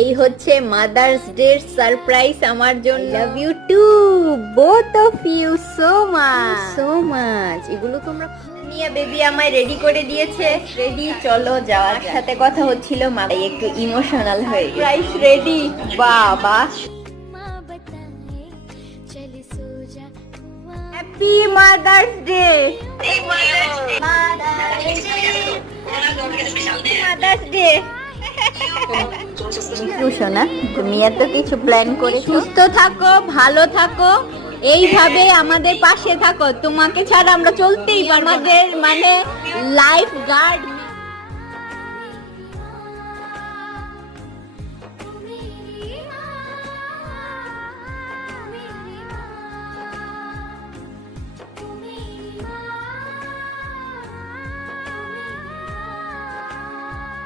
এই হচ্ছে mother's day surprise আমার জন্য। Love you too both of you so much. এগুলো তোমরা নিয়ে বেবি আমায় রেডি করে দিয়েছে। রেডি, চলো যাওয়ার সাথে কথা হচ্ছিল, মা একটু ইমোশনাল হয়ে গেছে। প্রাইস রেডি, বাবা happy mother's day. Mother's day. শোনা, তুমি এত কিছু প্ল্যান করে সুস্থ থাকো, ভালো থাকো, এইভাবে আমাদের পাশে থাকো। তোমাকে ছাড়া আমরা চলতেই পারবো না। আমাদের মানে লাইফ গার্ড।